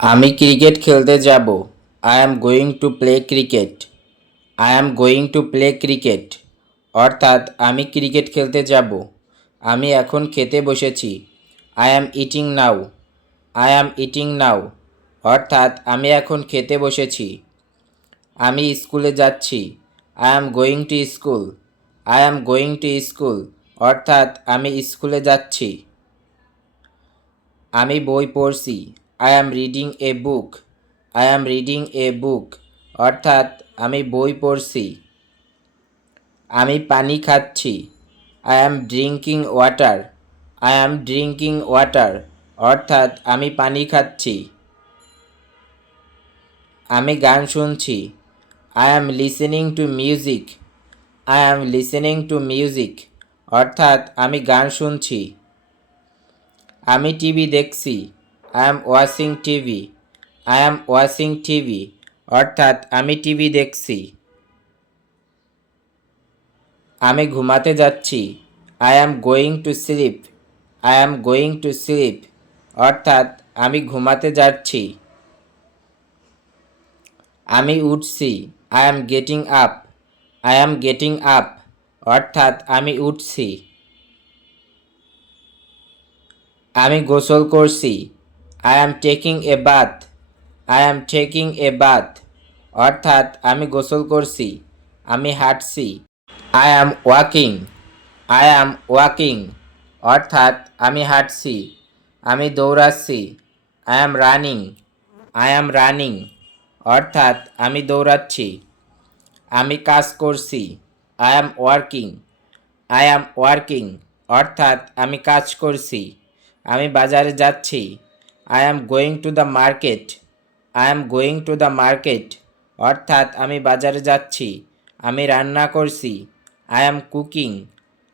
আমি ক্রিকেট খেলতে যাব। I am going to play cricket. I am going to play cricket অর্থাৎ আমি ক্রিকেট খেলতে যাব। আমি এখন খেতে বসেছি। I am eating now. I am eating now অর্থাৎ আমি এখন খেতে বসেছি। আমি স্কুলে যাচ্ছি। I am going to school. I am going to school অর্থাৎ আমি স্কুলে যাচ্ছি। আমি বই পড়ছি। I am reading a book. I am reading a book অর্থাৎ আমি বই পড়ছি। আমি পানি খাচ্ছি। I am drinking water. I am drinking water অর্থাৎ আমি পানি খাচ্ছি। আমি গান শুনছি। I am listening to music. I am listening to music অর্থাৎ আমি গান শুনছি। আমি টিভি দেখছি। I am watching TV. I am watching TV অর্থাৎ আমি টিভি দেখছি। আমি ঘুমাতে যাচ্ছি। I am going to sleep. I am going to sleep অর্থাৎ আমি ঘুমাতে যাচ্ছি। আমি উঠছি। I am getting up. I am getting up অর্থাৎ আমি উঠছি। আমি গোসল করছি। I am taking a bath. I am taking a bath অর্থাৎ আমি গোসল করছি। আমি হাঁটছি। I am walking. I am walking অর্থাৎ আমি হাঁটছি। আমি দৌড়াচ্ছি। I am running. I am running অর্থাৎ আমি দৌড়াচ্ছি। আমি কাজ করছি। I am working. I am working অর্থাৎ আমি কাজ করছি। আমি বাজারে যাচ্ছি। I am going to the market. I am going to the market অর্থাৎ আমি বাজারে যাচ্ছি। আমি রান্না করছি। I am cooking.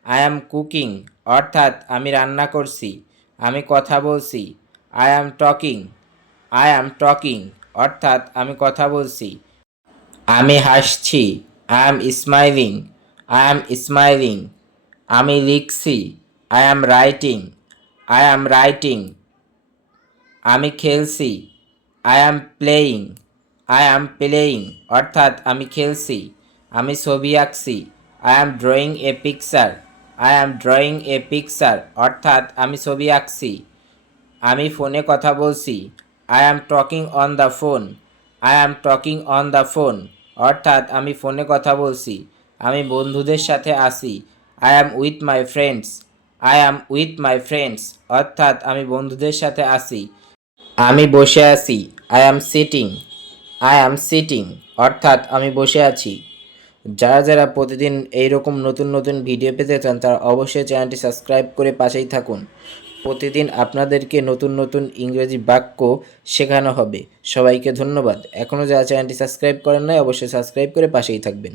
I am cooking অর্থাৎ আমি রান্না করছি। আমি কথা বলছি। I am talking. I am talking অর্থাৎ আমি কথা বলছি। আমি হাসছি। I am smiling. I am smiling আমি লিখছি। I am writing. I am writing আমি খেলছি। I am playing. I am playing অর্থাৎ আমি খেলছি। আমি ছবি আঁকছি। I am drawing a picture. I am drawing a picture অর্থাৎ আমি ছবি আঁকছি। আমি ফোনে কথা বলছি। I am talking on the phone. I am talking on the phone অর্থাৎ আমি ফোনে কথা বলছি। আমি বন্ধুদের সাথে আছি। I am with my friends. I am with my friends অর্থাৎ আমি বন্ধুদের সাথে আছি। আমি বসে আছি। I am sitting. I am sitting অর্থাৎ আমি বসে আছি। যারা যারা প্রতিদিন এইরকম নতুন নতুন ভিডিও পেতে চান তারা অবশ্যই চ্যানেলটি সাবস্ক্রাইব করে পাশেই থাকুন। প্রতিদিন আপনাদেরকে নতুন নতুন ইংরেজি বাক্য শেখানো হবে। সবাইকে ধন্যবাদ। এখনও যারা চ্যানেলটি সাবস্ক্রাইব করেন নাই অবশ্যই সাবস্ক্রাইব করে পাশেই থাকবেন।